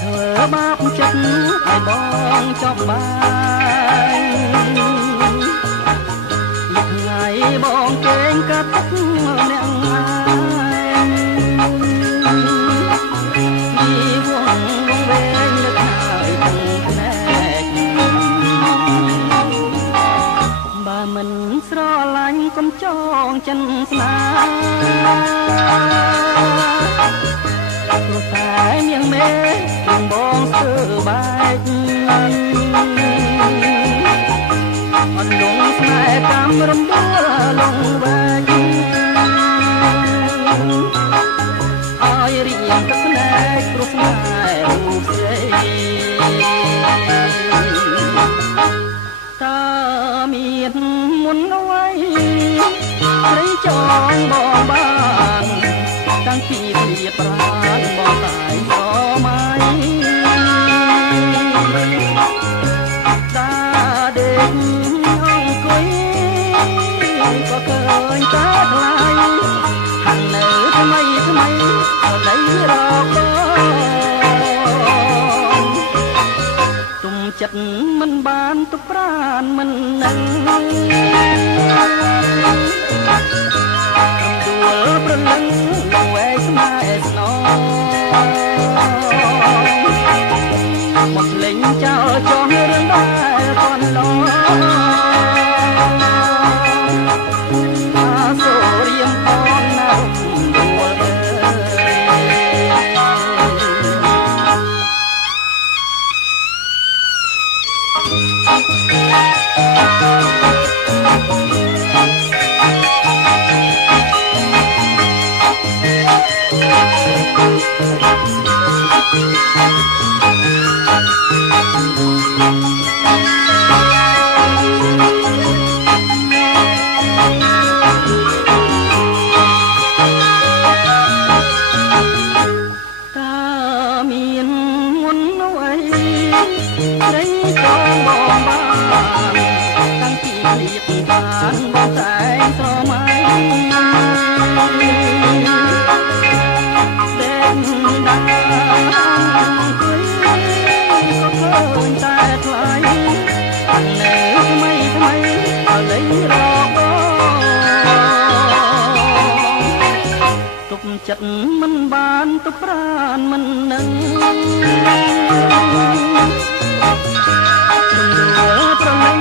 ធ្វើបាបចិត្តឲ្យបងចប់បាយថ្ងៃបងកេងកាត់ទឹកអ្នកឯងពីវងវែងនឹកហើយទាំងភ្នែកបើមិនស្រឡាញ់កុំចងចិនស្នាព្រោះតែមៀងមេនឹងបងស្ទើបែកអន់លងស្នេហ៍កម្មរំដួលលងវែងឲ្យរៀងទឹកស្នេហ៍ព្រោះស្នេហ៍រូបស្រីតើមានមុនអ្វីស្រីចងបងបានតាំងពីព្រាប្រានបងតែសម័យតាដេកអង្គុយក៏ឃើញតាថ្លៃខាងនៅថ្មីថ្មីដីរកបងទុំចិត្តមិនបានទុកប្រានមិននឹងដួលប្រលឹងវែងស្នេហ៍ស្នងមកលេងចោលចោះរឿងដែលកូនឡងអាសូរៀងកូនណាស់ដួលស្រីចងបងបានតាំងពីព្រៀបបានបងតែស្រមៃដេកដាអង្គុយក៏ឃើញតែថ្លៃនៅថ្មីថ្មីអល័យរកទុកចិត្តមិនបានទុកប្រានមិននឹងប្រលឹង